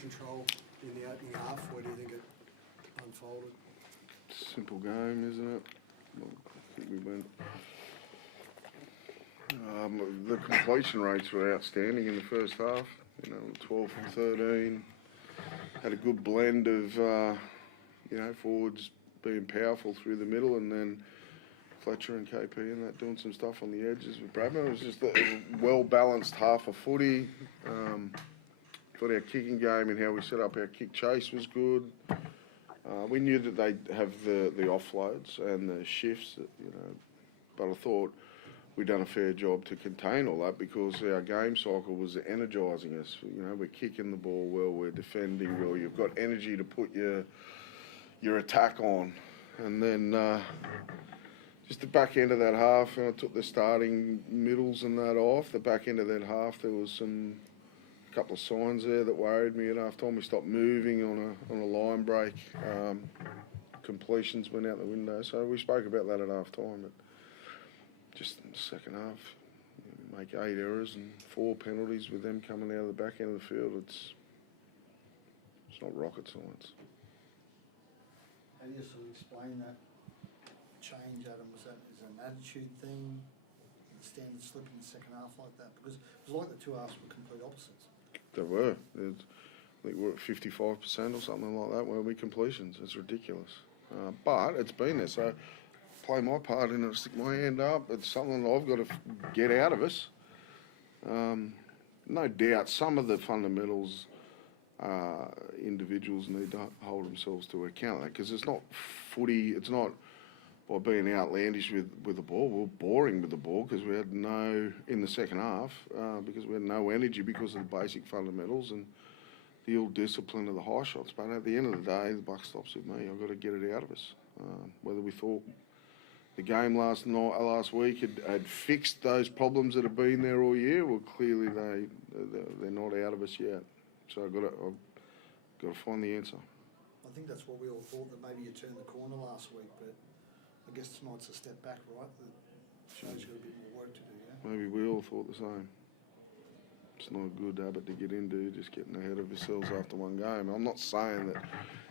control in the opening half? Where do you think it unfolded? Simple game, isn't it? Well, I think we went. The completion rates were outstanding in the first half. 12 from 13. Had a good blend of, forwards being powerful through the middle, and then Fletcher and KP and that doing some stuff on the edges with Bradman. It was just a well-balanced half of footy. Thought our kicking game and how we set up our kick chase was good. We knew that they'd have the offloads and the shifts, but I thought we'd done a fair job to contain all that because our game cycle was energising us. We're kicking the ball well, we're defending well. You've got energy to put your attack on, and then just the back end of that half, I took the starting middles and that off. The back end of that half, there was a couple of signs there that worried me at half time. We stopped moving on a line break. Completions went out the window, so we spoke about that at half time. But just in the second half, make 8 errors and 4 penalties with them coming out of the back end of the field. It's not rocket science. How do you sort of explain that change, Adam? Is it an attitude thing? The standard slip in the second half like that? Because it was like the two halves were complete opposites. They were. I think we're at 55% or something like that where we completions. It's ridiculous. But it's been there, so play my part in it, stick my hand up. It's something that I've got to get out of us. No doubt some of the fundamentals individuals need to hold themselves to account because it's not footy, it's not by being outlandish with the ball. We were boring with the ball because we had in the second half, because we had no energy because of the basic fundamentals and the ill discipline of the high shots. But at the end of the day, the buck stops with me. I've got to get it out of us. Whether we thought the game last week had fixed those problems that have been there all year, well, clearly they're not out of us yet. So I've got to find the answer. I think that's what we all thought, that maybe you turned the corner last week, but I guess tonight's a step back, right? The show's got a bit more work to do, yeah? Maybe we all thought the same. It's not a good habit to get into, just getting ahead of yourselves after one game. I'm not saying that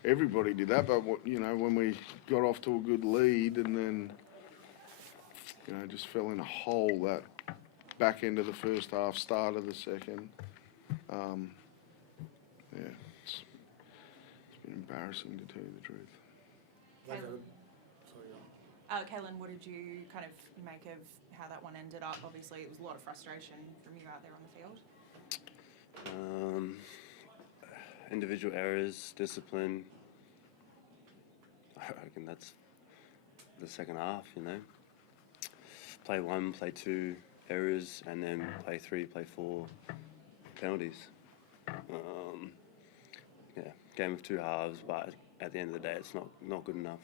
everybody did that, but when we got off to a good lead and then just fell in a hole that back end of the first half, start of the second. It's been embarrassing to tell you the truth. Kaylin, what did you kind of make of how that one ended up? Obviously, it was a lot of frustration from you out there on the field. Individual errors, discipline. I reckon that's the second half, Play 1, play 2 errors, and then play 3, play 4 penalties. Game of two halves, but at the end of the day, it's not good enough.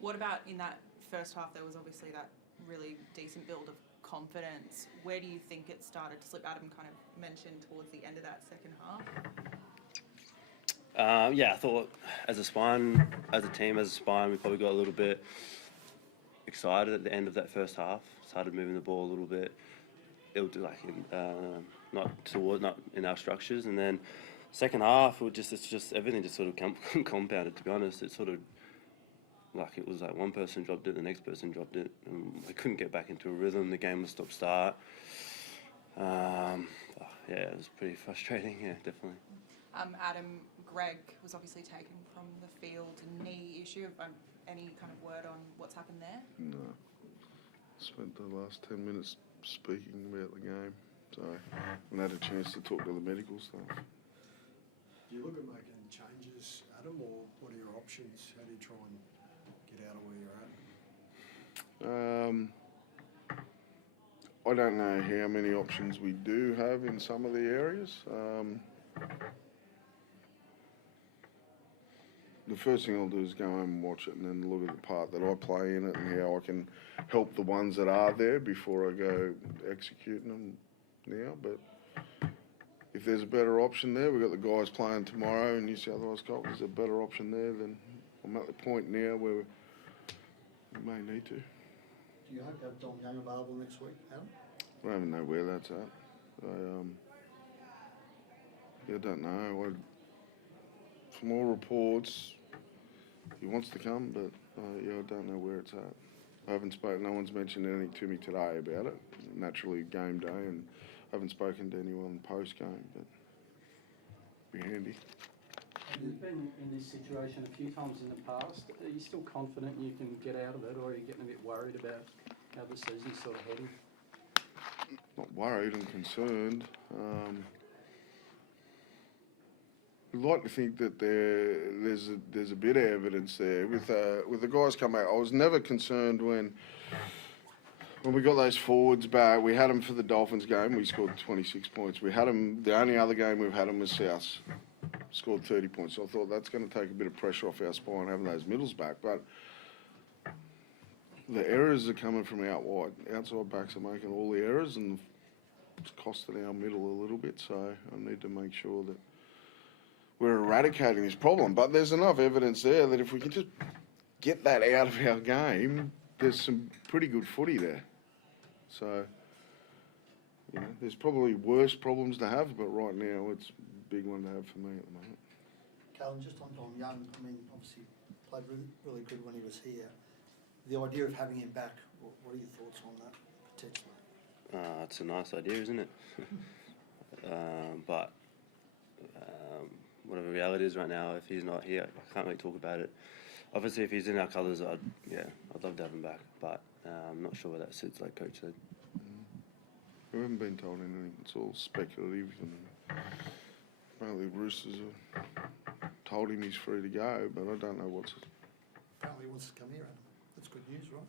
What about in that first half? There was obviously that really decent build of confidence. Where do you think it started to slip? Adam kind of mentioned towards the end of that second half. I thought as a team, we probably got a little bit excited at the end of that first half. Started moving the ball a little bit. It would not in our structures, and then second half, it's just everything just sort of compounded. To be honest, it was like one person dropped it, the next person dropped it, and we couldn't get back into a rhythm. The game was stop-start. It was pretty frustrating. Yeah, definitely. Adam, Greg was obviously taken from the field, knee issue. Any kind of word on what's happened there? No. Spent the last 10 minutes speaking about the game, so I haven't had a chance to talk to the medical staff. Do you look at making changes, Adam, or what are your options? How do you try and get out of where you're at? I don't know how many options we do have in some of the areas. The first thing I'll do is go home and watch it and then look at the part that I play in it and how I can help the ones that are there before I go executing them now. But if there's a better option there, we've got the guys playing tomorrow in New South Wales Cup. There's a better option there, then I'm at the point now where we may need to. Do you hope to have Dom Young available next week, Adam? I don't even know where that's at. I don't know. from all reports, he wants to come, but yeah, I don't know where it's at. I haven't spoken. No one's mentioned anything to me today about it. Naturally, game day, and I haven't spoken to anyone post game, but be handy. You've been in this situation a few times in the past. Are you still confident you can get out of it, or are you getting a bit worried about how the season's sort of heading? Not worried, I'm concerned. We'd like to think that there's a bit of evidence there with the guys come back. I was never concerned when we got those forwards back. We had them for the Dolphins game. We scored 26 points. We had them. The only other game we've had them was South. Scored 30 points. So I thought that's going to take a bit of pressure off our spine having those middles back. But the errors are coming from out wide. Outside backs are making all the errors, and it's costing our middle a little bit. So I need to make sure that we're eradicating this problem. But there's enough evidence there that if we can just get that out of our game, there's some pretty good footy there. So, you know, there's probably worse problems to have, but right now it's a big one to have for me at the moment. Callan, just on Dom Young, I mean, obviously played really, really good when he was here. The idea of having him back, what are your thoughts on that, potentially? It's a nice idea, isn't it? But whatever reality is right now, if he's not here, I can't really talk about it. Obviously, if he's in our colours, I'd love to have him back. But I'm not sure where that sits, like Coach said. We haven't been told anything. It's all speculative, and apparently Roosters have told him he's free to go, but I don't know what's. Apparently he wants to come here, Adam. That's good news, right?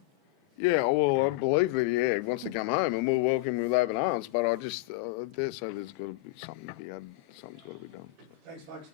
Yeah, well, I believe that he wants to come home, and we'll welcome him with open arms. But I just I dare say there's got to be something to be had. Something's got to be done. Thanks, folks.